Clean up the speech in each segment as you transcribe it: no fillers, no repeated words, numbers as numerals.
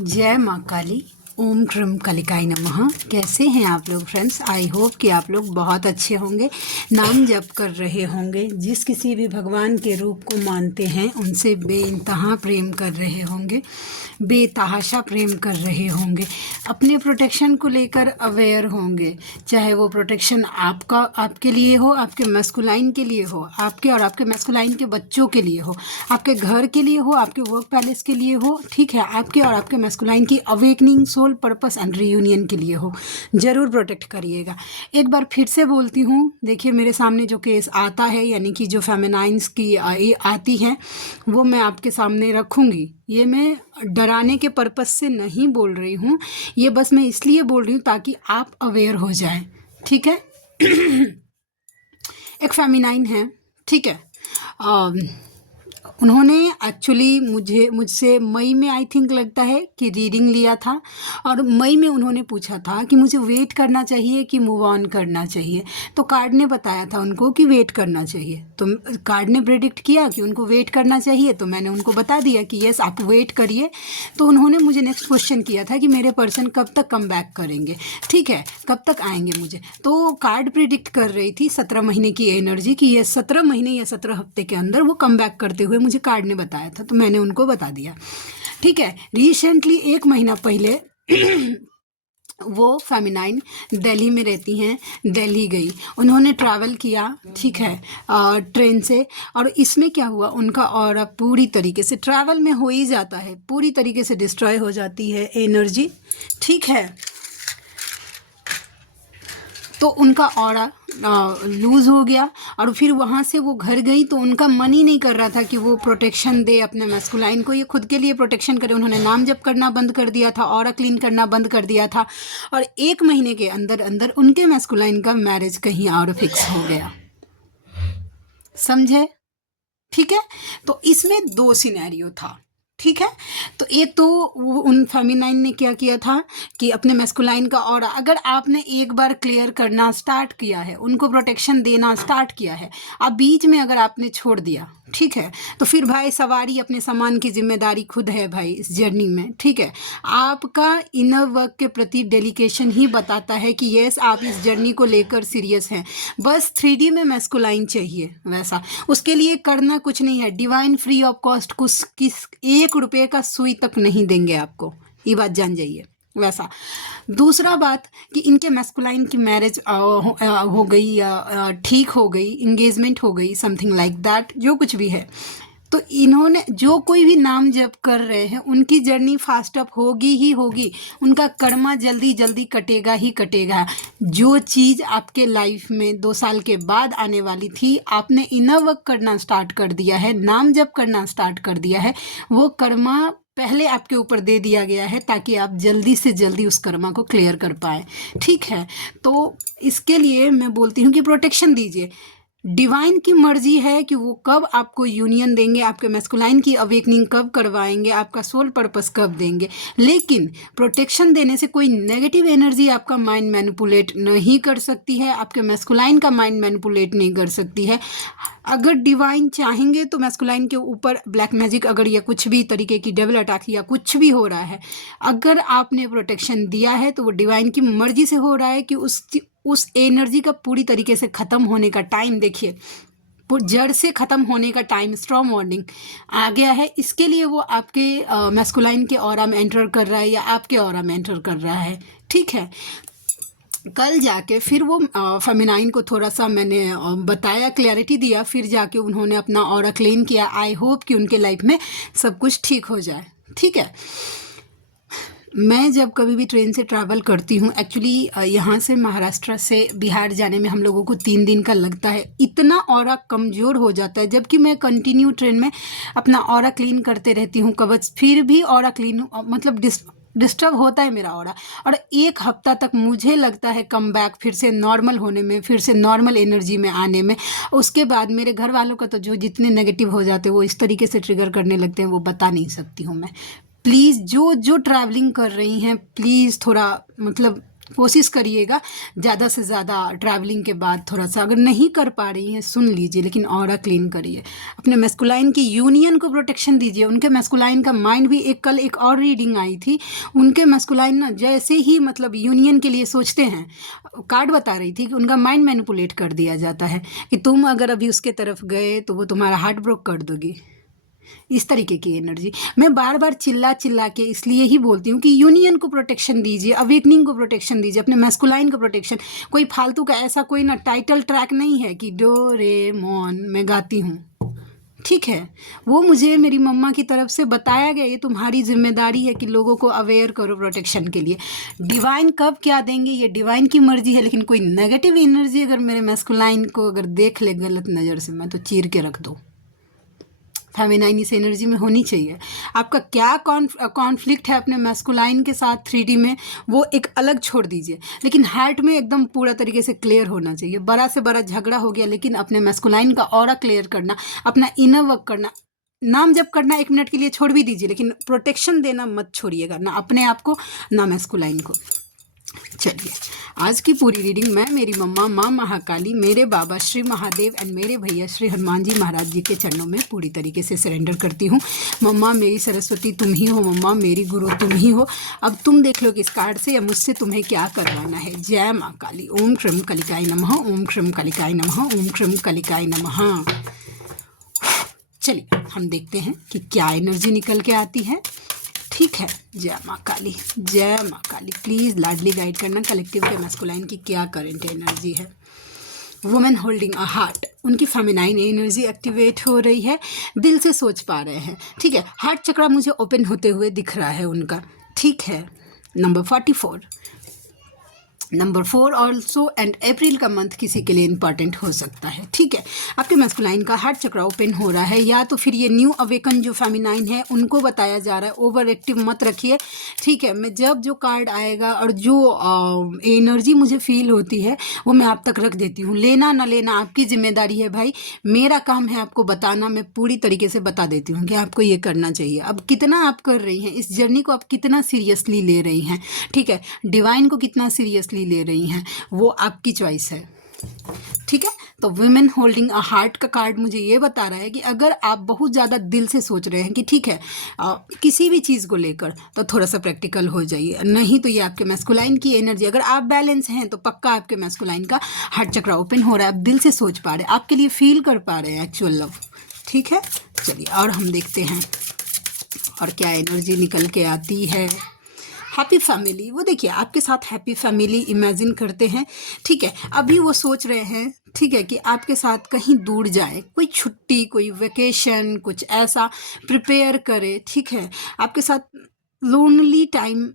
जय माँ काली। ओम क्रम कलिकाय नमः। कैसे हैं आप लोग फ्रेंड्स? आई होप कि आप लोग बहुत अच्छे होंगे, नाम जप कर रहे होंगे, जिस किसी भी भगवान के रूप को मानते हैं उनसे बेइंतहा प्रेम कर रहे होंगे, बेतहाशा प्रेम कर रहे होंगे, अपने प्रोटेक्शन को लेकर अवेयर होंगे। चाहे वो प्रोटेक्शन आपके लिए हो, आपके मैस्कुलाइन के लिए हो, आपके और आपके मैस्कुलाइन के बच्चों के लिए हो, आपके घर के लिए हो, आपके वर्क पैलेस के लिए हो, ठीक है, आपके और आपके मैस्कुलाइन की awakening, soul purpose and reunion के लिए हो, जरूर प्रोटेक्ट करिएगा। एक बार फिर से बोलती हूँ, देखिए मेरे सामने जो केस आता है, यानी कि जो फेमिनाइंस की आती है, वो मैं आपके सामने रखूँगी। ये मैं डराने के पर्पस से नहीं बोल रही हूँ, ये बस मैं इसलिए बोल रही हूँ ताकि आप अवेयर हो जाएं, ठीक है। एक फेमिनाइन है, ठीक है। उन्होंने एक्चुअली मुझसे मई में आई थिंक लगता है कि रीडिंग लिया था, और मई में उन्होंने पूछा था कि मुझे वेट करना चाहिए कि मूव ऑन करना चाहिए। तो कार्ड ने बताया था उनको कि वेट करना चाहिए, तो कार्ड ने प्रेडिक्ट किया कि उनको वेट करना चाहिए, तो मैंने उनको बता दिया कि यस आप वेट करिए। तो उन्होंने मुझे नेक्स्ट क्वेश्चन किया था कि मेरे पर्सन कब तक कम बैक करेंगे, ठीक है, कब तक आएंगे मुझे। तो कार्ड प्रेडिक्ट कर रही थी 17 महीने की एनर्जी की, ये 17 महीने या 17 हफ्ते के अंदर वो कम बैक करते हुए मुझे कार्ड ने बताया था, तो मैंने उनको बता दिया, ठीक है। रिसेंटली 1 महीना पहले वो फेमिनाइन दिल्ली में रहती हैं, दिल्ली गई, उन्होंने ट्रैवल किया, ठीक है, ट्रेन से। और इसमें क्या हुआ, उनका ऑरा पूरी तरीके से ट्रैवल में हो ही जाता है, पूरी तरीके से डिस्ट्रॉय हो जाती है एनर्जी, ठीक है। तो उनका ऑरा लूज़ हो गया, और फिर वहाँ से वो घर गई, तो उनका मन ही नहीं कर रहा था कि वो प्रोटेक्शन दे अपने मैस्कुलाइन को, ये खुद के लिए प्रोटेक्शन करे। उन्होंने नाम जप करना बंद कर दिया था, ऑरा क्लीन करना बंद कर दिया था, और 1 महीने के अंदर अंदर उनके मैस्कुलाइन का मैरिज कहीं और फिक्स हो गया, समझे, ठीक है। तो इसमें 2 सिनेरियो था, ठीक है। तो एक तो उन फेमिनाइन ने क्या किया था कि अपने मैस्कुलाइन का ऑरा, अगर आपने एक बार क्लियर करना स्टार्ट किया है, उनको प्रोटेक्शन देना स्टार्ट किया है, अब बीच में अगर आपने छोड़ दिया, ठीक है, तो फिर भाई सवारी अपने सामान की जिम्मेदारी खुद है भाई इस जर्नी में, ठीक है। आपका इनर वर्क के प्रति डेडिकेशन ही बताता है कि यस आप इस जर्नी को लेकर सीरियस हैं। बस 3D में मैस्कुलाइन चाहिए, वैसा उसके लिए करना कुछ नहीं है। डिवाइन फ्री ऑफ कॉस्ट कुछ 1 रुपये का सुई तक नहीं देंगे आपको, ये बात जान जाइए। वैसा दूसरा बात कि इनके मैस्कुलाइन की मैरिज हो गई या ठीक हो गई, इंगेजमेंट हो गई, समथिंग लाइक दैट, जो कुछ भी है। तो इन्होंने जो कोई भी नाम जप कर रहे हैं, उनकी जर्नी फास्ट अप होगी ही होगी, उनका कर्मा जल्दी जल्दी कटेगा ही कटेगा। जो चीज़ आपके लाइफ में 2 साल के बाद आने वाली थी, आपने इनर वर्क करना स्टार्ट कर दिया है, नाम जप करना स्टार्ट कर दिया है, वो कर्मा पहले आपके ऊपर दे दिया गया है ताकि आप जल्दी से जल्दी उस कर्मा को क्लियर कर पाए, ठीक है। तो इसके लिए मैं बोलती हूँ कि प्रोटेक्शन दीजिए। डिवाइन की मर्जी है कि वो कब आपको यूनियन देंगे, आपके मैस्कुलाइन की अवेकनिंग कब करवाएंगे, आपका सोल पर्पस कब देंगे, लेकिन प्रोटेक्शन देने से कोई नेगेटिव एनर्जी आपका माइंड मैनिपुलेट नहीं कर सकती है, आपके मैस्कुलाइन का माइंड मैनिपुलेट नहीं कर सकती है। अगर डिवाइन चाहेंगे तो मैस्कुलाइन के ऊपर ब्लैक मैजिक अगर या कुछ भी तरीके की डेविल अटैक या कुछ भी हो रहा है, अगर आपने प्रोटेक्शन दिया है तो वो डिवाइन की मर्जी से हो रहा है कि उस एनर्जी का पूरी तरीके से ख़त्म होने का टाइम, देखिए जड़ से ख़त्म होने का टाइम, स्ट्रॉन्ग वार्निंग आ गया है। इसके लिए वो आपके मैस्कुलाइन के ऑरा में एंटर कर रहा है या आपके ऑरा में एंटर कर रहा है, ठीक है। कल जाके फिर वो फेमिनाइन को थोड़ा सा मैंने बताया, क्लैरिटी दिया, फिर जाके उन्होंने अपना ऑरा क्लीन किया। आई होप कि उनके लाइफ में सब कुछ ठीक हो जाए, ठीक है। मैं जब कभी भी ट्रेन से ट्रैवल करती हूँ, एक्चुअली यहाँ से महाराष्ट्र से बिहार जाने में हम लोगों को 3 दिन का लगता है, इतना ऑरा कमज़ोर हो जाता है, जबकि मैं कंटिन्यू ट्रेन में अपना ऑरा क्लीन करते रहती हूँ, कवच, फिर भी ऑरा क्लीन मतलब डिस्टर्ब होता है मेरा ऑरा। और 1 हफ्ता तक मुझे लगता है कम बैक फिर से नॉर्मल होने में, फिर से नॉर्मल एनर्जी में आने में। उसके बाद मेरे घर वालों का तो जो जितने नेगेटिव हो जाते हैं वो इस तरीके से ट्रिगर करने लगते हैं, वो बता नहीं सकती हूँ मैं। प्लीज़ जो ट्रैवलिंग कर रही हैं, प्लीज़ थोड़ा मतलब कोशिश करिएगा ज़्यादा से ज़्यादा ट्रैवलिंग के बाद थोड़ा सा, अगर नहीं कर पा रही हैं सुन लीजिए, लेकिन ऑरा क्लीन करिए, अपने मैस्कुलाइन की यूनियन को प्रोटेक्शन दीजिए। उनके मैस्कुलाइन का माइंड भी कल एक और रीडिंग आई थी, उनके मैस्कुलाइन ना जैसे ही मतलब यूनियन के लिए सोचते हैं, कार्ड बता रही थी कि उनका माइंड मैनिपुलेट कर दिया जाता है कि तुम अगर अभी उसके तरफ गए तो वो तुम्हारा हार्ट ब्रोक कर दोगी। इस तरीके की एनर्जी मैं बार बार चिल्ला चिल्ला के इसलिए ही बोलती हूँ कि यूनियन को प्रोटेक्शन दीजिए, अवेकनिंग को प्रोटेक्शन दीजिए, अपने मैस्कुलाइन को प्रोटेक्शन। कोई फालतू का ऐसा कोई ना टाइटल ट्रैक नहीं है कि डोरेमोन मैं गाती हूँ, ठीक है। वो मुझे मेरी मम्मा की तरफ से बताया गया, ये तुम्हारी जिम्मेदारी है कि लोगों को अवेयर करो प्रोटेक्शन के लिए। डिवाइन कब क्या देंगे ये डिवाइन की मर्जी है, लेकिन कोई नेगेटिव एनर्जी अगर मेरे मैस्कुलाइन को अगर देख ले गलत नज़र से, मैं तो चीर के रख दो। फेमिनाइन इस एनर्जी में होनी चाहिए। आपका क्या कॉन्फ्लिक्ट है अपने मैस्कुलाइन के साथ 3D में, वो एक अलग छोड़ दीजिए, लेकिन हार्ट में एकदम पूरा तरीके से क्लियर होना चाहिए। बड़ा से बड़ा झगड़ा हो गया, लेकिन अपने मैस्कुलाइन का ऑरा क्लियर करना, अपना इनर वर्क करना, नाम जब करना 1 मिनट के लिए छोड़ भी दीजिए, लेकिन प्रोटेक्शन देना मत छोड़िएगा, ना अपने आप को ना मैस्कुलाइन को। चलिए आज की पूरी रीडिंग मैं मेरी मम्मा माँ महाकाली, मेरे बाबा श्री महादेव एंड मेरे भैया श्री हनुमान जी महाराज जी के चरणों में पूरी तरीके से सरेंडर करती हूँ। मम्मा मेरी सरस्वती तुम ही हो, मम्मा मेरी गुरु तुम ही हो। अब तुम देख लो कि इस कार्ड से या मुझसे तुम्हें क्या करवाना है। जय माँ काली। ओम श्रम कलिकाय नमः, ओम श्रम कलिकाय नमः, ओम श्रम कलिकाय नमः। चलिए हम देखते हैं कि क्या एनर्जी निकल के आती है। ठीक है, जय माँ काली, जय माँ काली। प्लीज़ लाडली गाइड करना कलेक्टिव के मैस्कुलाइन की क्या करंट एनर्जी है। वुमेन होल्डिंग अ हार्ट, उनकी फेमिनाइन एनर्जी एक्टिवेट हो रही है, दिल से सोच पा रहे हैं। ठीक है, हार्ट चक्रा मुझे ओपन होते हुए दिख रहा है उनका। ठीक है, number 44, number 4 also and April का मंथ किसी के लिए इंपॉर्टेंट हो सकता है। ठीक है, आपके मैस्कुलाइन का हार्ट चक्र ओपन हो रहा है, या तो फिर ये न्यू अवेकन जो फेमिनाइन है उनको बताया जा रहा है। ओवर एक्टिव मत रखिए। ठीक है, मैं जब जो कार्ड आएगा और जो एनर्जी मुझे फील होती है वो मैं आप तक रख देती हूँ। लेना ना लेना आपकी जिम्मेदारी है भाई, मेरा काम है आपको बताना। मैं पूरी तरीके से बता देती हूँ कि आपको ये करना चाहिए। अब कितना आप कर रही हैं इस जर्नी को, आप कितना सीरियसली ले रही हैं। ठीक है, डिवाइन को कितना सीरियसली ले रही हैं वो आपकी चॉइस है। ठीक है, तो वुमेन होल्डिंग अ हार्ट का कार्ड मुझे ये बता रहा है कि अगर आप बहुत ज़्यादा दिल से सोच रहे हैं कि ठीक है किसी भी चीज़ को लेकर, तो थोड़ा सा प्रैक्टिकल हो जाइए, नहीं तो ये आपके मैस्कुलाइन की एनर्जी। अगर आप बैलेंस हैं तो पक्का आपके मैस्कुलाइन का हार्ट चक्र ओपन हो रहा है, आप दिल से सोच पा रहे हैं, आपके लिए फील कर पा रहे हैं एक्चुअल लव। ठीक है, चलिए और हम देखते हैं और क्या एनर्जी निकल के आती है। हैप्पी फैमिली, वो देखिए आपके साथ हैप्पी फैमिली इमेजिन करते हैं। ठीक है, अभी वो सोच रहे हैं, ठीक है, कि आपके साथ कहीं दूर जाए, कोई छुट्टी, कोई वेकेशन, कुछ ऐसा प्रिपेयर करे। ठीक है, आपके साथ लोनली टाइम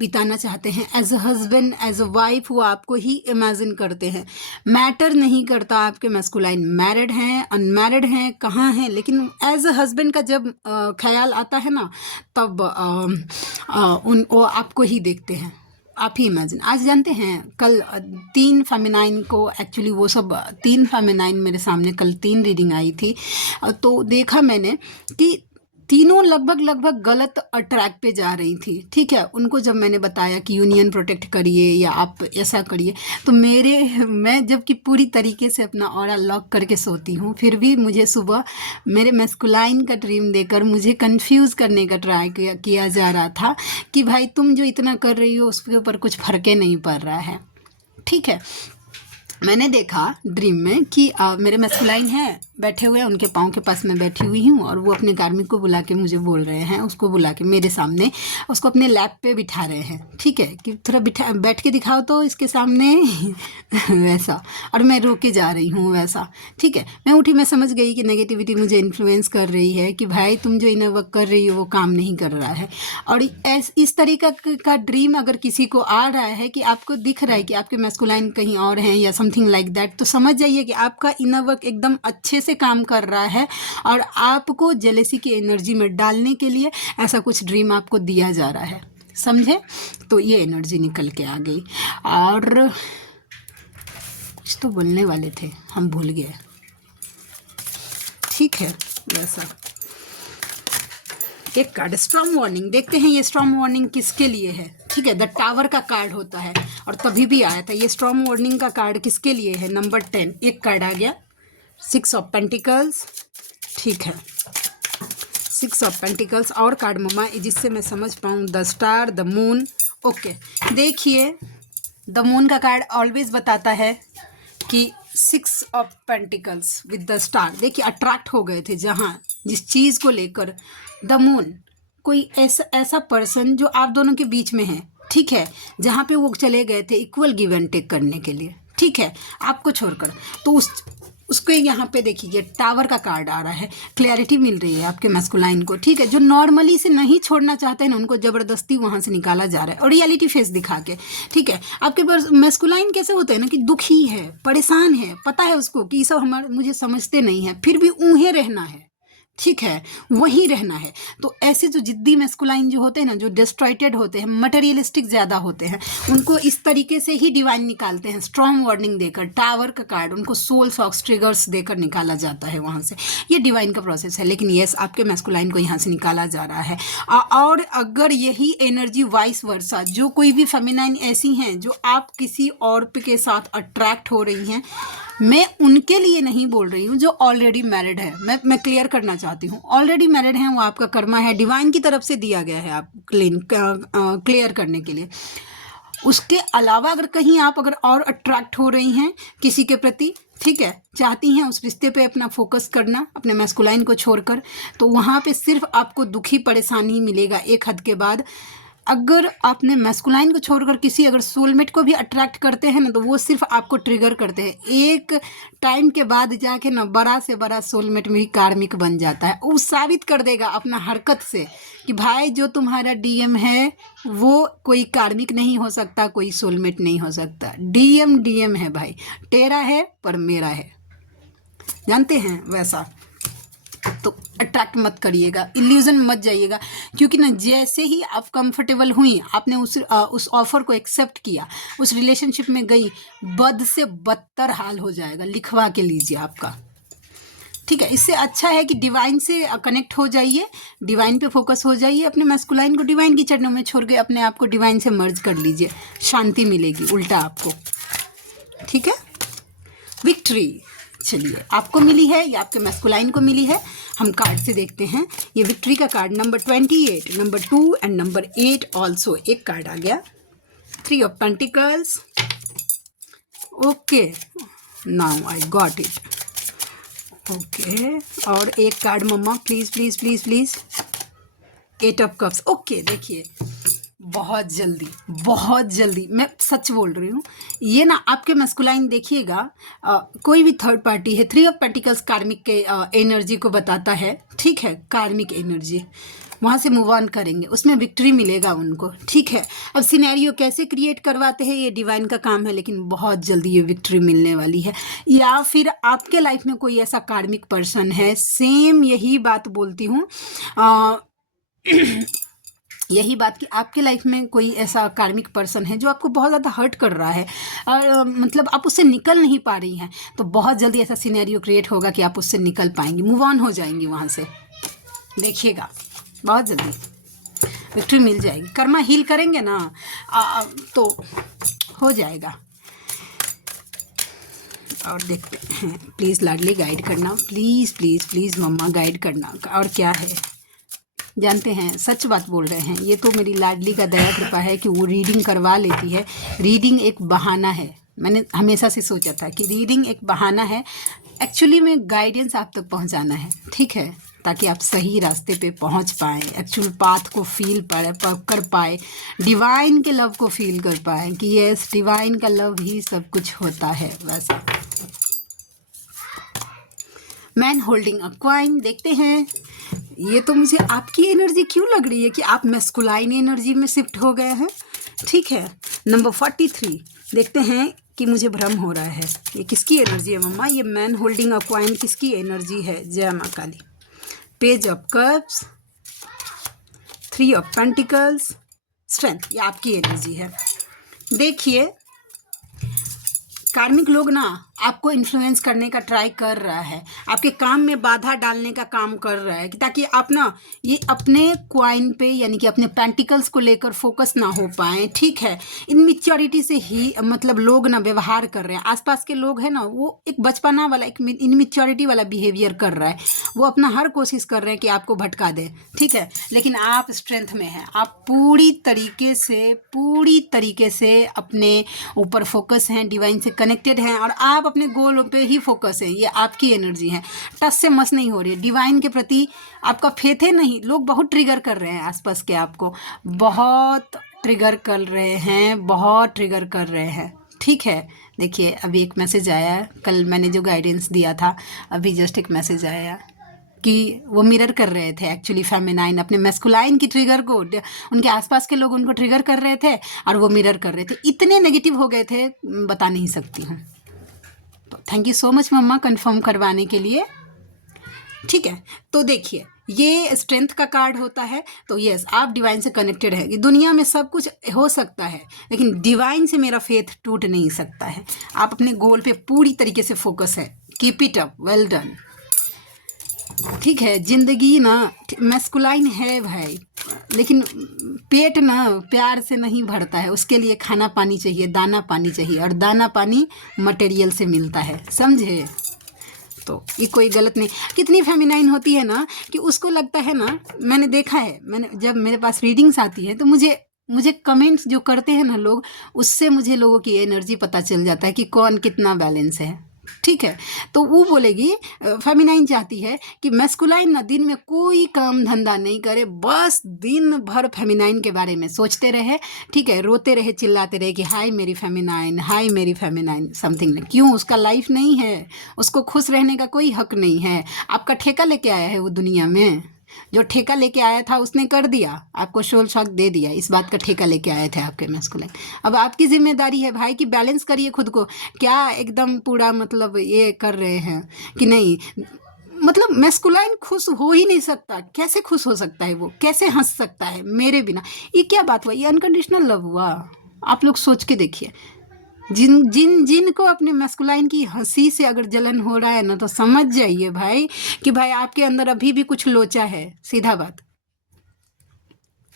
बिताना चाहते हैं। As a husband, as a wife, वो आपको ही इमेजिन करते हैं। मैटर नहीं करता आपके मैस्कुलाइन मैरिड हैं अनमैरिड हैं कहाँ हैं, लेकिन एज अ हस्बैंड का जब ख्याल आता है ना, तब वो आपको ही देखते हैं। आप ही इमेजिन। आज जानते हैं कल 3 फेमिनाइन को, एक्चुअली वो सब 3 फेमिनाइन मेरे सामने कल 3 रीडिंग आई थी, तो देखा मैंने कि तीनों लगभग गलत ट्रैक पे जा रही थी। ठीक है, उनको जब मैंने बताया कि यूनियन प्रोटेक्ट करिए या आप ऐसा करिए, तो मैं जबकि पूरी तरीके से अपना ऑरा लॉक करके सोती हूँ, फिर भी मुझे सुबह मेरे मैस्कुलाइन का ड्रीम देकर मुझे कंफ्यूज करने का ट्राई किया जा रहा था कि भाई तुम जो इतना कर रही हो उसके ऊपर कुछ फर्क नहीं पड़ रहा है। ठीक है, मैंने देखा ड्रीम में कि मेरे मैस्कुलाइन हैं बैठे हुए हैं, उनके पाँव के पास मैं बैठी हुई हूँ, और वो अपने कार्मिक को बुला के मुझे बोल रहे हैं, उसको बुला के मेरे सामने उसको अपने लैप पे बिठा रहे हैं। ठीक है, कि थोड़ा बैठ के दिखाओ तो इसके सामने वैसा, और मैं रो के जा रही हूँ वैसा। ठीक है, मैं उठी, मैं समझ गई कि नेगेटिविटी मुझे इन्फ्लुएंस कर रही है कि भाई तुम जो इनर वर्क कर रही हो वो काम नहीं कर रहा है। और इस तरीका का ड्रीम अगर किसी को आ रहा है कि आपको दिख रहा है कि आपके मैस्कुलाइन कहीं और हैं या समथिंग लाइक दैट, तो समझ जाइए कि आपका इनर वर्क एकदम अच्छे से काम कर रहा है, और आपको जेलेसी की एनर्जी में डालने के लिए ऐसा कुछ ड्रीम आपको दिया जा रहा है। समझे? तो ये एनर्जी निकल के आ गई। और कुछ तो बोलने वाले थे, हम भूल गए। ठीक है, वैसा एक कार्ड स्ट्रॉन्ग वार्निंग, देखते हैं ये स्ट्रॉन्ग वार्निंग किसके लिए है। ठीक है, द टावर का कार्ड होता है और तभी भी आया था। ये स्ट्रॉन्ग वार्निंग का कार्ड किसके लिए है? नंबर 10, एक कार्ड आ गया 6 ऑफ पेंटिकल्स। ठीक है, 6 ऑफ पेंटिकल्स और कार्ड मम्मा जिससे मैं समझ पाऊँ, the star, the moon. Okay, देखिए द मून का कार्ड ऑलवेज बताता है कि 6 of pentacles with the star, देखिए अट्रैक्ट हो गए थे जहाँ जिस चीज़ को लेकर। द मून, कोई ऐसा पर्सन जो आप दोनों के बीच में है, ठीक है, जहाँ पे वो चले गए थे इक्वल गिव एंड टेक करने के लिए, ठीक है, आपको छोड़कर। तो उसको यहाँ पे देखिए टावर का कार्ड आ रहा है, क्लैरिटी मिल रही है आपके मैस्कुलाइन को, ठीक है, जो नॉर्मली से नहीं छोड़ना चाहते हैं ना, उनको ज़बरदस्ती वहाँ से निकाला जा रहा है और रियलिटी फेस दिखा के। ठीक है, आपके पास मैस्कुलाइन कैसे होते हैं ना कि दुखी है, परेशान है, पता है उसको कि ये सब मुझे समझते नहीं है, फिर भी ऊहे रहना है, ठीक है, वहीं रहना है। तो ऐसे जो जिद्दी मैस्कुलाइन जो होते हैं ना, जो डिस्ट्रॉयटेड होते हैं, मटेरियलिस्टिक ज़्यादा होते हैं, उनको इस तरीके से ही डिवाइन निकालते हैं, स्ट्रॉन्ग वार्निंग देकर, टावर का कार्ड, उनको सोल सॉक्स ट्रिगर्स देकर निकाला जाता है वहाँ से। ये डिवाइन का प्रोसेस है। लेकिन यस, आपके मैस्कुलाइन को यहाँ से निकाला जा रहा है। और अगर यही एनर्जी वाइस वर्सा, जो कोई भी फेमिनाइन ऐसी हैं जो आप किसी और के साथ अट्रैक्ट हो रही हैं, मैं उनके लिए नहीं बोल रही हूँ जो ऑलरेडी मैरिड है, मैं क्लियर करना चाहती हूँ। ऑलरेडी मैरिड हैं, वो आपका कर्मा है, डिवाइन की तरफ से दिया गया है आप क्लियर करने के लिए। उसके अलावा अगर कहीं आप और अट्रैक्ट हो रही हैं किसी के प्रति, ठीक है, चाहती हैं उस रिश्ते पे अपना फोकस करना अपने मैस्कुलाइन को छोड़कर, तो वहाँ पे सिर्फ आपको दुखी परेशानी मिलेगा एक हद के बाद। अगर आपने मैस्कुलाइन को छोड़कर किसी अगर सोलमेट को भी अट्रैक्ट करते हैं ना, तो वो सिर्फ आपको ट्रिगर करते हैं। एक टाइम के बाद जाके ना बड़ा से बड़ा सोलमेट में ही कार्मिक बन जाता है। वो साबित कर देगा अपना हरकत से कि भाई जो तुम्हारा डीएम है वो कोई कार्मिक नहीं हो सकता, कोई सोलमेट नहीं हो सकता। डीएम डीएम है भाई, तेरा है पर मेरा है, जानते हैं वैसा। तो अट्रैक्ट मत करिएगा, इल्यूजन मत जाइएगा, क्योंकि ना जैसे ही आप कंफर्टेबल हुई, आपने उस ऑफर को एक्सेप्ट किया, उस रिलेशनशिप में गई, बद से बदतर हाल हो जाएगा, लिखवा के लीजिए आपका। ठीक है, इससे अच्छा है कि डिवाइन से कनेक्ट हो जाइए, डिवाइन पे फोकस हो जाइए, अपने मैस्कुलाइन को डिवाइन की चरणों में छोड़ के अपने आप को डिवाइन से मर्ज कर लीजिए, शांति मिलेगी उल्टा आपको। ठीक है, विक्ट्री चलिए आपको मिली है या आपके मैस्कुलाइन को मिली है, हम कार्ड से देखते हैं। ये विक्ट्री का card number 28, number 2 and number 8 also. एक कार्ड आ गया 3 of pentacles. Okay, now I got it. Okay, और एक कार्ड मम्मा please please please please, 8 of cups. Okay, देखिए बहुत जल्दी मैं सच बोल रही हूँ, ये ना आपके मैस्कुलाइन देखिएगा, कोई भी थर्ड पार्टी है। 3 ऑफ पेंटिकल्स कार्मिक के एनर्जी को बताता है, ठीक है, कार्मिक एनर्जी, वहाँ से मूव ऑन करेंगे, उसमें विक्ट्री मिलेगा उनको। ठीक है, अब सिनेरियो कैसे क्रिएट करवाते हैं ये डिवाइन का काम है, लेकिन बहुत जल्दी ये विक्ट्री मिलने वाली है। या फिर आपके लाइफ में कोई ऐसा कार्मिक पर्सन है, सेम यही बात बोलती हूँ, यही बात कि आपके लाइफ में कोई ऐसा कार्मिक पर्सन है जो आपको बहुत ज़्यादा हर्ट कर रहा है और मतलब आप उससे निकल नहीं पा रही हैं, तो बहुत जल्दी ऐसा सिनेरियो क्रिएट होगा कि आप उससे निकल पाएंगी, मूव ऑन हो जाएंगी वहाँ से। देखिएगा बहुत जल्दी विक्ट्री मिल जाएगी, कर्मा हील करेंगे ना तो हो जाएगा। और देखते हैं, प्लीज़ लाडली गाइड करना, प्लीज़ प्लीज़ प्लीज़ मम्मा गाइड करना। और क्या है, जानते हैं सच बात बोल रहे हैं, ये तो मेरी लाडली का दया कृपा है कि वो रीडिंग करवा लेती है। रीडिंग एक बहाना है, मैंने हमेशा से सोचा था कि रीडिंग एक बहाना है, एक्चुअली में गाइडेंस आप तक पहुंचाना है, ठीक है, ताकि आप सही रास्ते पे पहुंच पाएँ, एक्चुअल पाथ को फील कर पाए, डिवाइन के लव को फील कर पाए कि यस डिवाइन का लव ही सब कुछ होता है। वैसा मैन होल्डिंग अ क्वाइन, देखते हैं ये तो मुझे आपकी एनर्जी क्यों लग रही है कि आप मैस्कुलाइन एनर्जी में शिफ्ट हो गए हैं। ठीक है, नंबर 43, देखते हैं कि मुझे भ्रम हो रहा है, ये किसकी एनर्जी है मम्मा, ये मैन होल्डिंग अ क्वाइन किसकी एनर्जी है। जय माँ Kali. Page of cups, 3 of pentacles, strength, ये आपकी एनर्जी है। देखिए कार्मिक लोग ना आपको इन्फ्लुएंस करने का ट्राई कर रहा है, आपके काम में बाधा डालने का काम कर रहा है, कि ताकि आप ना ये अपने क्वाइन पे यानी कि अपने पेंटिकल्स को लेकर फोकस ना हो पाए। ठीक है, इनमेच्योरिटी से ही मतलब लोग ना व्यवहार कर रहे हैं, आसपास के लोग हैं ना वो एक बचपना वाला, एक इनमेच्योरिटी वाला बिहेवियर कर रहा है, वो अपना हर कोशिश कर रहे हैं कि आपको भटका दे। ठीक है, लेकिन आप स्ट्रेंथ में हैं, आप पूरी तरीके से अपने ऊपर फोकस हैं, डिवाइन से कनेक्टेड हैं, और आप अपने गोल पे ही फोकस है। ये आपकी एनर्जी है, टस से मस नहीं हो रही है। डिवाइन के प्रति आपका फेथ है नहीं। लोग बहुत ट्रिगर कर रहे हैं आसपास के, आपको बहुत ट्रिगर कर रहे हैं, बहुत ट्रिगर कर रहे हैं। ठीक है, देखिए अभी एक मैसेज आया है, कल मैंने जो गाइडेंस दिया था अभी जस्ट एक मैसेज आया कि वो मिरर कर रहे थे एक्चुअली फेमिनाइन अपने मैस्कुलाइन की ट्रिगर को, उनके आसपास के लोग उनको ट्रिगर कर रहे थे और वो मिरर कर रहे थे। इतने नेगेटिव हो गए थे, बता नहीं सकती हूँ। तो थैंक यू सो मच मम्मा कंफर्म करवाने के लिए। ठीक है, तो देखिए ये स्ट्रेंथ का कार्ड होता है। तो यस, आप डिवाइन से कनेक्टेड है। ये दुनिया में सब कुछ हो सकता है, लेकिन डिवाइन से मेरा फेथ टूट नहीं सकता है। आप अपने गोल पे पूरी तरीके से फोकस है। Keep it up, well done. ठीक है, जिंदगी ना मैस्कुलाइन है भाई, लेकिन पेट ना प्यार से नहीं भरता है, उसके लिए खाना पानी चाहिए, दाना पानी चाहिए, और दाना पानी मटेरियल से मिलता है, समझे? तो ये कोई गलत नहीं। कितनी फेमिनाइन होती है ना कि उसको लगता है ना, मैंने देखा है, मैंने जब मेरे पास रीडिंग्स आती है तो मुझे कमेंट्स जो करते हैं ना लोग, उससे मुझे लोगों की एनर्जी पता चल जाता है कि कौन कितना बैलेंस है। ठीक है, तो वो बोलेगी फेमिनाइन चाहती है कि मैस्कुलाइन ना दिन में कोई काम धंधा नहीं करे, बस दिन भर फेमिनाइन के बारे में सोचते रहे। ठीक है, रोते रहे, चिल्लाते रहे कि हाय मेरी फेमिनाइन, हाय मेरी फेमिनाइन, समथिंग नहीं। क्यों? उसका लाइफ नहीं है, उसको खुश रहने का कोई हक नहीं है। आपका ठेका लेके आया है वो दुनिया में, जो ठेका लेके आया था उसने कर दिया, आपको शोल शौक दे दिया, इस बात का ठेका लेके आए थे आपके मैस्कुलाइन। अब आपकी जिम्मेदारी है भाई कि बैलेंस करिए खुद को। क्या एकदम पूरा मतलब ये कर रहे हैं कि नहीं, मतलब मैस्कुलाइन खुश हो ही नहीं सकता। कैसे खुश हो सकता है वो? कैसे हंस सकता है मेरे बिना? ये क्या बात हुआ? ये अनकंडीशनल लव हुआ? आप लोग सोच के देखिए। जिन को अपने मैस्कुलाइन की हंसी से अगर जलन हो रहा है ना, तो समझ जाइए भाई कि भाई आपके अंदर अभी भी कुछ लोचा है। सीधा बात।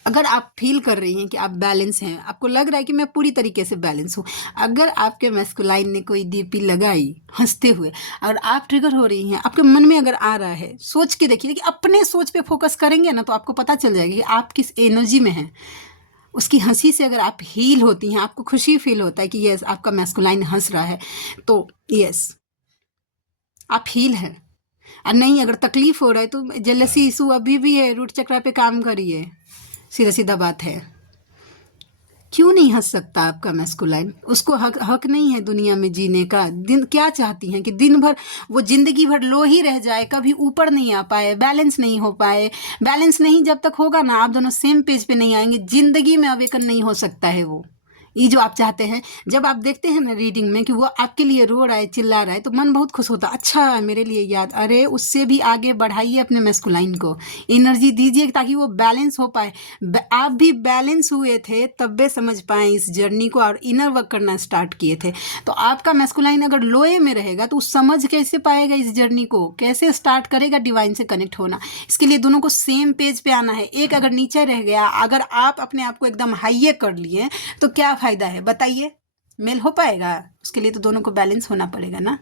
अगर आप फील कर रही हैं कि आप बैलेंस हैं, आपको लग रहा है कि मैं पूरी तरीके से बैलेंस हूँ, अगर आपके मैस्कुलाइन ने कोई डीपी लगाई हंसते हुए, अगर आप ट्रिगर हो रही हैं, आपके मन में अगर आ रहा है, सोच के देखिए कि अपने सोच पे फोकस करेंगे ना, तो आपको पता चल जाएगा कि आप किस एनर्जी में हैं। उसकी हंसी से अगर आप हील होती हैं, आपको खुशी फील होता है कि यस आपका मैस्कुलाइन हंस रहा है, तो यस आप हील हैं। और नहीं, अगर तकलीफ हो रहा है तो जेलसी इशू अभी भी है, रूट चक्रा पे काम करिए। सीधा सीधा बात है। क्यों नहीं हंस सकता आपका मैस्कुलाइन? उसको हक नहीं है दुनिया में जीने का? दिन क्या चाहती हैं कि दिन भर वो जिंदगी भर लो ही रह जाए, कभी ऊपर नहीं आ पाए, बैलेंस नहीं हो पाए। बैलेंस नहीं जब तक होगा ना, आप दोनों सेम पेज पे नहीं आएंगे, जिंदगी में अवेकन नहीं हो सकता है वो। ये जो आप चाहते हैं, जब आप देखते हैं ना रीडिंग में कि वो आपके लिए रो रहा है, चिल्ला रहा है, तो मन बहुत खुश होता है। अच्छा मेरे लिए याद, अरे उससे भी आगे बढ़ाइए अपने मैस्कुलाइन को, एनर्जी दीजिए ताकि वो बैलेंस हो पाए। आप भी बैलेंस हुए थे तब वे समझ पाए इस जर्नी को और इनर वर्क करना स्टार्ट किए थे। तो आपका मैस्कुलाइन अगर लोए में रहेगा तो समझ कैसे पाएगा इस जर्नी को, कैसे स्टार्ट करेगा डिवाइन से कनेक्ट होना? इसके लिए दोनों को सेम पेज पे आना है। एक अगर नीचे रह गया, अगर आप अपने आप को एकदम हाईए कर लिए, तो क्या फायदा है बताइए? मेल हो पाएगा? उसके लिए तो दोनों को बैलेंस होना पड़ेगा ना।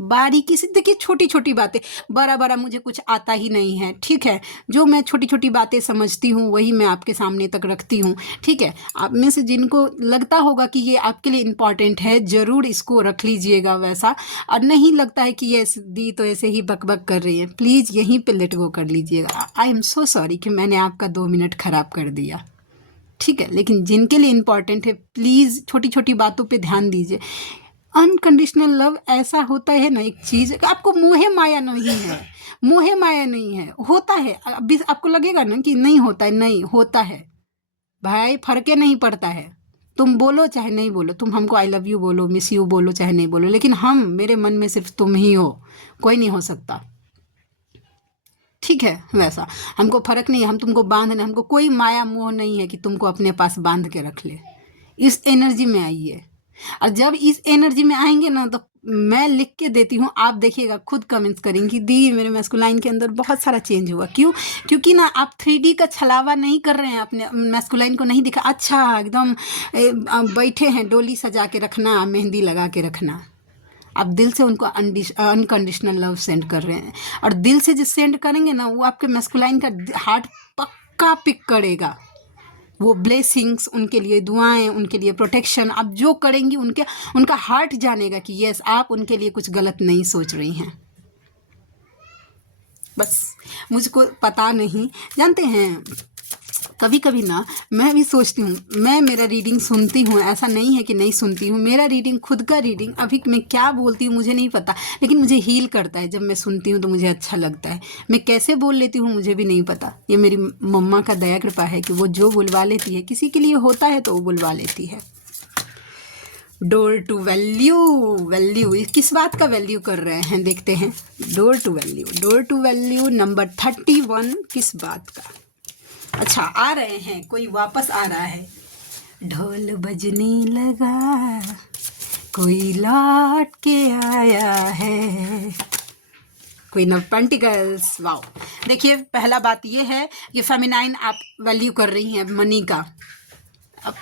बारीकी से देखिए, छोटी छोटी बातें, बड़ा बड़ा मुझे कुछ आता ही नहीं है। ठीक है, जो मैं छोटी छोटी बातें समझती हूँ वही मैं आपके सामने तक रखती हूँ। ठीक है, आप में से जिनको लगता होगा कि ये आपके लिए इम्पॉर्टेंट है, ज़रूर इसको रख लीजिएगा वैसा। और नहीं लगता है कि ये दी तो ऐसे ही बकबक कर रही है, प्लीज़ यहीं पे लेट गो कर लीजिएगा। आई एम सो सॉरी कि मैंने आपका 2 मिनट ख़राब कर दिया। ठीक है, लेकिन जिनके लिए इम्पॉर्टेंट है, प्लीज़ छोटी छोटी बातों पे ध्यान दीजिए। अनकंडीशनल लव ऐसा होता है ना, एक चीज़, आपको मोहे माया नहीं है, मोहे माया नहीं है, होता है। अभी आपको लगेगा ना कि नहीं होता है, नहीं होता है भाई, फर्क नहीं पड़ता है। तुम बोलो चाहे नहीं बोलो, तुम हमको आई लव यू बोलो, मिस यू बोलो चाहे नहीं बोलो, लेकिन हम, मेरे मन में सिर्फ तुम ही हो, कोई नहीं हो सकता। ठीक है, वैसा हमको फर्क नहीं है, हम तुमको बांधने, हमको कोई माया मोह नहीं है कि तुमको अपने पास बांध के रख ले। इस एनर्जी में आइए। और जब इस एनर्जी में आएंगे ना तो मैं लिख के देती हूँ, आप देखिएगा खुद कमेंट्स करेंगी दी मेरे मैस्कुलाइन के अंदर बहुत सारा चेंज हुआ। क्यों? क्योंकि ना आप 3D का छलावा नहीं कर रहे हैं, अपने मैस्कुलाइन को नहीं दिखा अच्छा एकदम बैठे हैं डोली सजा के रखना, मेहंदी लगा के रखना। आप दिल से उनको अनकंडीशनल लव सेंड कर रहे हैं, और दिल से जो सेंड करेंगे ना वो आपके मैस्कुलाइन का हार्ट पक्का पिक करेगा। वो ब्लेसिंग्स उनके लिए, दुआएं उनके लिए, प्रोटेक्शन आप जो करेंगी उनका हार्ट जानेगा कि यस आप उनके लिए कुछ गलत नहीं सोच रही हैं। बस मुझको पता नहीं, जानते हैं कभी कभी ना मैं भी सोचती हूँ, मैं मेरा रीडिंग सुनती हूँ, ऐसा नहीं है कि नहीं सुनती हूँ, मेरा रीडिंग खुद का रीडिंग अभी मैं क्या बोलती हूँ मुझे नहीं पता, लेकिन मुझे हील करता है। जब मैं सुनती हूँ तो मुझे अच्छा लगता है। मैं कैसे बोल लेती हूँ मुझे भी नहीं पता, ये मेरी मम्मा का दया कृपा है कि वो जो बुलवा लेती है, किसी के लिए होता है तो वो बुलवा लेती है। डोर टू वैल्यू, वैल्यू किस बात का वैल्यू कर रहे हैं देखते हैं। Door to value, door to value number 31 किस बात का? अच्छा आ रहे हैं, कोई वापस आ रहा है। ढोल बजने लगा, कोई लौट के आया है, कोई नव पेंटिकल्स। वाओ, देखिए पहला बात ये है कि फेमिनाइन आप वैल्यू कर रही हैं मनी का,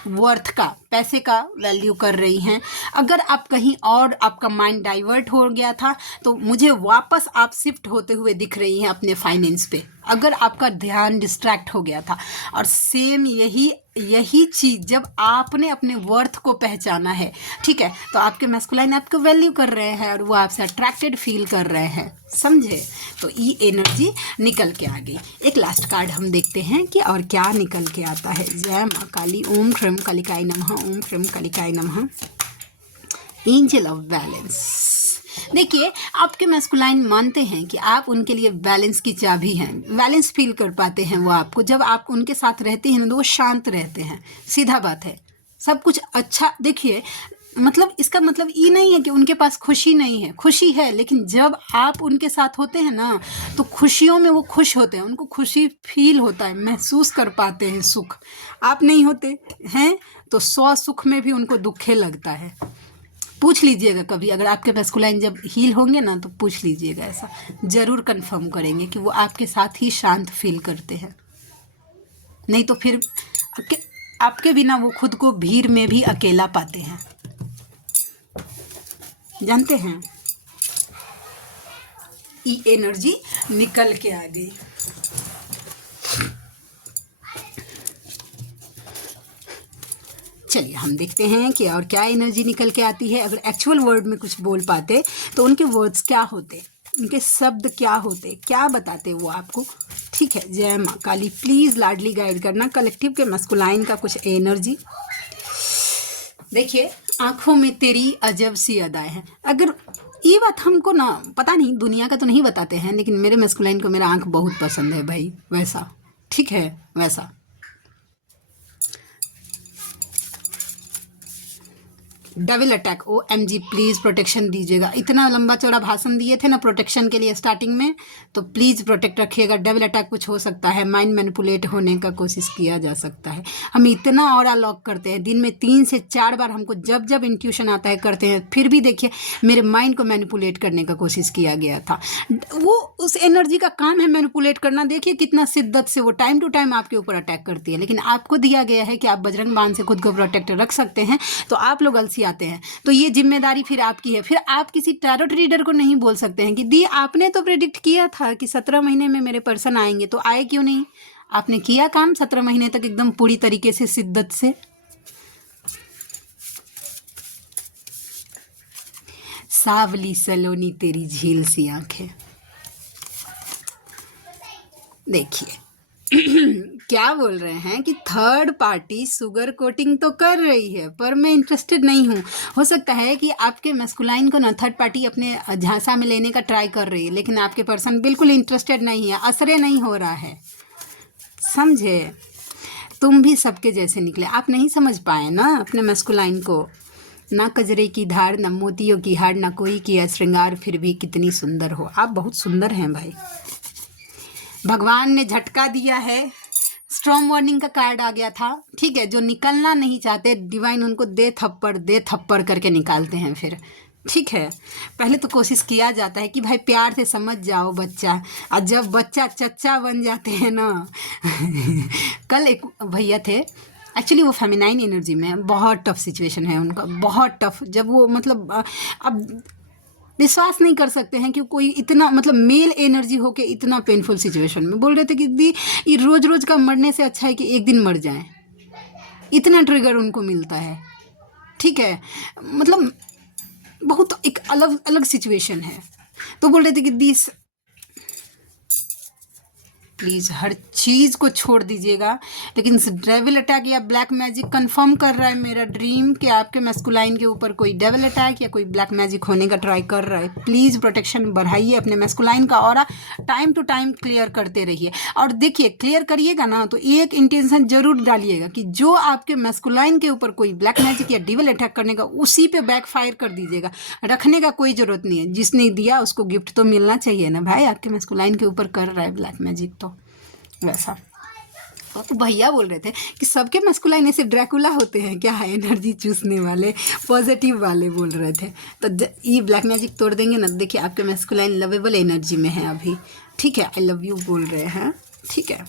वर्थ का, पैसे का वैल्यू कर रही हैं। अगर आप कहीं और आपका माइंड डाइवर्ट हो गया था तो मुझे वापस आप शिफ्ट होते हुए दिख रही हैं अपने फाइनेंस पे, अगर आपका ध्यान डिस्ट्रैक्ट हो गया था। और सेम यही चीज़ जब आपने अपने वर्थ को पहचाना है, ठीक है, तो आपके मैस्कुलाइन आपको वैल्यू कर रहे हैं और वो आपसे अट्रैक्टेड फील कर रहे हैं, समझे? तो ये एनर्जी निकल के आ गई। एक लास्ट कार्ड हम देखते हैं कि और क्या निकल के आता है। जय माँ काली, ओम ह्रीं कालिकाय नमः, ओम ह्रीं कालिकाय नमः। Angel of balance. देखिए आपके मैस्कुलाइन मानते हैं कि आप उनके लिए बैलेंस की चाबी हैं, बैलेंस फील कर पाते हैं वो आपको। जब आप उनके साथ रहते हैं तो वो शांत रहते हैं, सीधा बात है, सब कुछ अच्छा। देखिए मतलब इसका मतलब ये नहीं है कि उनके पास खुशी नहीं है, खुशी है, लेकिन जब आप उनके साथ होते हैं ना तो खुशियों में वो खुश होते हैं, उनको खुशी फील होता है, महसूस कर पाते हैं सुख। आप नहीं होते हैं तो 100 सुख में भी उनको दुखे लगता है। पूछ लीजिएगा कभी, अगर आपके मैस्कुलाइन जब हील होंगे ना तो पूछ लीजिएगा, ऐसा ज़रूर कंफर्म करेंगे कि वो आपके साथ ही शांत फील करते हैं। नहीं तो फिर आपके बिना वो खुद को भीड़ में भी अकेला पाते हैं, जानते हैं। ये एनर्जी निकल के आ गई। चलिए हम देखते हैं कि और क्या एनर्जी निकल के आती है। अगर एक्चुअल वर्ड में कुछ बोल पाते तो उनके वर्ड्स क्या होते, उनके शब्द क्या होते, क्या बताते वो आपको, ठीक है। जय माँ काली, प्लीज़ लाडली गाइड करना कलेक्टिव के मैस्कुलाइन का कुछ एनर्जी। देखिए आंखों में तेरी अजब सी अदाएं हैं। अगर ये बात हमको ना पता नहीं, दुनिया का तो नहीं बताते हैं, लेकिन मेरे मैस्कुलाइन को मेरा आंख बहुत पसंद है भाई, वैसा, ठीक है, वैसा। Double attack, OMG please protection दीजिएगा। इतना लंबा चौड़ा भाषण दिए थे ना प्रोटेक्शन के लिए स्टार्टिंग में, तो प्लीज़ प्रोटेक्ट रखिएगा। डबल अटैक कुछ हो सकता है, माइंड मैनिपुलेट होने का कोशिश किया जा सकता है। हम इतना ऑरा लॉक करते हैं, दिन में 3 से 4 बार हमको जब जब इंट्यूशन आता है करते हैं, फिर भी देखिए मेरे माइंड को मैनिपुलेट करने का कोशिश किया गया था। वो उस एनर्जी का काम है मैनिपुलेट करना। देखिए कितना शिद्दत से वो टाइम टू टाइम आपके ऊपर अटैक करती है, लेकिन आपको दिया गया है कि आप बजरंग बाण से खुद को प्रोटेक्ट रख सकते हैं, तो आप लोग अलसी आते हैं। तो ये जिम्मेदारी फिर आपकी है। फिर आप किसी टैरोट रीडर को नहीं बोल सकते हैं कि दी आपने तो प्रेडिक्ट किया था कि 17 महीने में मेरे पर्सन आएंगे, तो आए क्यों नहीं? आपने किया काम 17 महीने तक एकदम पूरी तरीके से, शिद्दत से। सावली सलोनी तेरी झील सी आंखें। देखिए क्या बोल रहे हैं कि थर्ड पार्टी सुगर कोटिंग तो कर रही है पर मैं इंटरेस्टेड नहीं हूँ। हो सकता है कि आपके मैस्कुलाइन को ना थर्ड पार्टी अपने झांसा में लेने का ट्राई कर रही है, लेकिन आपके पर्सन बिल्कुल इंटरेस्टेड नहीं है, असरे नहीं हो रहा है, समझे? तुम भी सबके जैसे निकले, आप नहीं समझ पाए ना अपने मैस्कुलाइन को। ना कजरे की धार, ना मोतियों की हार, ना कोई किया श्रृंगार, फिर भी कितनी सुंदर हो। आप बहुत सुंदर हैं भाई, भगवान ने झटका दिया है, स्ट्रॉन्ग वार्निंग का कार्ड आ गया था, ठीक है। जो निकलना नहीं चाहते, डिवाइन उनको दे थप्पड़ करके निकालते हैं फिर, ठीक है। पहले तो कोशिश किया जाता है कि भाई प्यार से समझ जाओ बच्चा, और जब बच्चा चच्चा बन जाते हैं ना कल एक भैया थे, एक्चुअली वो फेमिनाइन एनर्जी में है, बहुत टफ सिचुएशन है उनका, बहुत टफ। जब वो मतलब अब विश्वास नहीं कर सकते हैं कि कोई इतना मतलब मेल एनर्जी होके इतना पेनफुल सिचुएशन में बोल रहे थे कि दी ये रोज रोज का मरने से अच्छा है कि एक दिन मर जाएं, इतना ट्रिगर उनको मिलता है, ठीक है। मतलब बहुत एक अलग अलग सिचुएशन है। तो बोल रहे थे कि दी प्लीज़ हर चीज़ को छोड़ दीजिएगा, लेकिन डेविल अटैक या ब्लैक मैजिक कंफर्म कर रहा है मेरा ड्रीम कि आपके मैस्कुलाइन के ऊपर कोई डेविल अटैक या कोई ब्लैक मैजिक होने का ट्राई कर रहा है। प्लीज़ प्रोटेक्शन बढ़ाइए अपने मैस्कुलाइन का, और टाइम टू टाइम क्लियर करते रहिए। और देखिए क्लियर करिएगा ना तो एक इंटेंशन जरूर डालिएगा कि जो आपके मैस्कुलाइन के ऊपर कोई ब्लैक मैजिक या डेविल अटैक करने का, उसी पे बैकफायर कर दीजिएगा। रखने का कोई ज़रूरत नहीं है, जिसने दिया उसको गिफ्ट तो मिलना चाहिए ना भाई। आपके मैस्कुलाइन के ऊपर कर रहा है ब्लैक मैजिक तो वैसा। तो भैया बोल रहे थे कि सबके मस्कुलाइन ऐसे ड्रैकुला होते हैं क्या, एनर्जी चूसने वाले, पॉजिटिव वाले बोल रहे थे। तो ये ब्लैक मैजिक तोड़ देंगे ना, देखिए आपके मस्कुलाइन लवेबल एनर्जी में है अभी, ठीक है। आई लव यू बोल रहे हैं, ठीक है।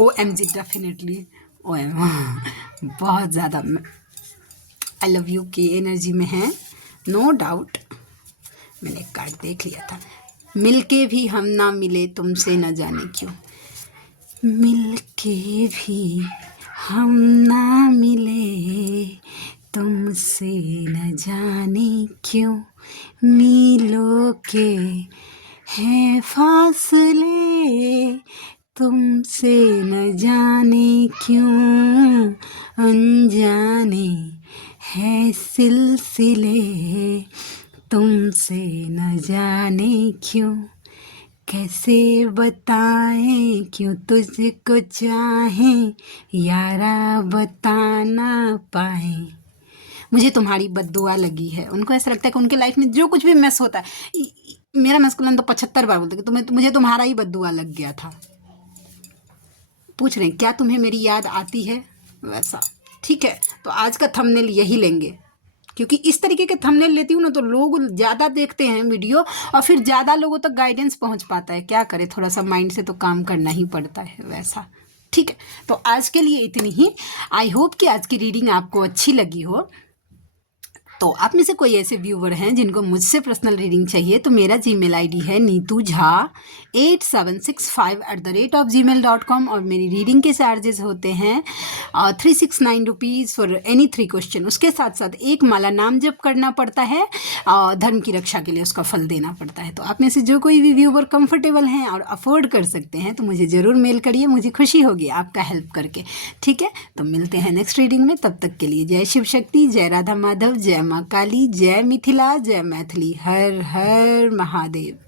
OMG डेफिनेटली बहुत ज़्यादा आई लव यू की एनर्जी में है, नो डाउट। मैंने एक कार्ड देख लिया था, मिलके भी हम ना मिले तुमसे न जाने क्यों, मिलके भी हम ना मिले तुमसे न जाने क्यों, मीलों के हैं फासले तुमसे न जाने क्यों, अनजाने हैं सिलसिले तुमसे न जाने क्यों, कैसे बताएं क्यों तुझको चाहें यारा बता ना पाए। मुझे तुम्हारी बद्दुआ लगी है। उनको ऐसा लगता है कि उनके लाइफ में जो कुछ भी मिस होता है, मेरा मैस्कुलाइन तो 75 बार बोलते कि मुझे तुम्हारा ही बद्दुआ लग गया था। पूछ रहे हैं क्या तुम्हें मेरी याद आती है, वैसा, ठीक है। तो आज का थंबनेल यही लेंगे, क्योंकि इस तरीके के थंबनेल लेती हूँ ना तो लोग ज़्यादा देखते हैं वीडियो, और फिर ज़्यादा लोगों तक गाइडेंस पहुँच पाता है। क्या करें, थोड़ा सा माइंड से तो काम करना ही पड़ता है वैसा, ठीक है। तो आज के लिए इतनी ही। आई होप कि आज की रीडिंग आपको अच्छी लगी हो। तो आप में से कोई ऐसे व्यूवर हैं जिनको मुझसे पर्सनल रीडिंग चाहिए, तो मेरा जीमेल आईडी है neetujha8765@gmail.com, और मेरी रीडिंग के चार्जेस होते हैं 369 रुपीज़ फॉर एनी 3 क्वेश्चन। उसके साथ साथ एक माला नाम जप करना पड़ता है, और धर्म की रक्षा के लिए उसका फल देना पड़ता है। तो आप में से जो कोई भी व्यूवर कंफर्टेबल हैं और अफोर्ड कर सकते हैं तो मुझे ज़रूर मेल करिए, मुझे खुशी होगी आपका हेल्प करके, ठीक है। तो मिलते हैं नेक्स्ट रीडिंग में, तब तक के लिए जय शिव शक्ति, जय राधा माधव, जय माँ काली, जय मिथिला, जय मैथिली, हर हर महादेव।